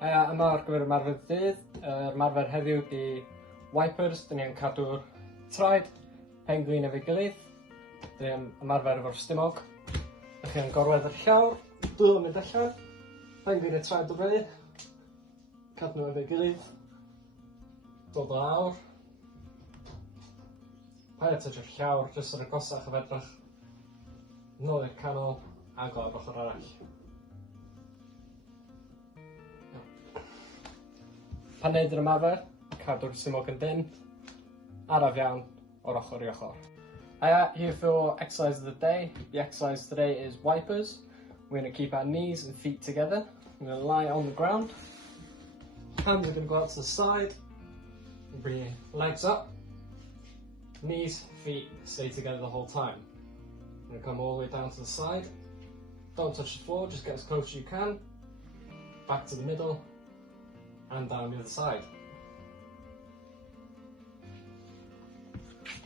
Yma ar gyfer ymarfer dydd, ymarfer heddiw di wipers, dyn ni yn cadw'r traed, penglin efo'i gilydd, dyn ni yn ymarfer efo'r stumog. Dych chi'n gorwedd yr llawr, dwylo mynd allan, penglin y traed o fri, cadw nhw efo'i gilydd, dod o lawr, paid a touch o'r llawr, jyst ar y gosach o fedrach, nôl i'r canol, a go ar ochr arall. Pan wneud yr ymarfer, cadw'r stumog yn dyn, araf iawn o'r ochr i ochr. Here for exercise of the day. The exercise today is wipers. We're going to keep our knees and feet together. We're going to lie on the ground. Hands are going to go out to the side. Bring your legs up. Knees, feet stay together the whole time. We're going to come all the way down to the side. Don't touch the floor, just get as close as you can. Back to the middle. And down the other side.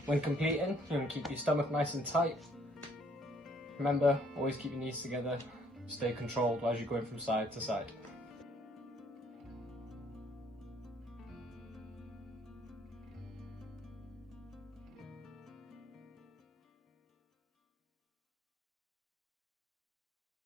When completing, you're going to keep your stomach nice and tight. Remember, always keep your knees together, stay controlled as you're going from side to side.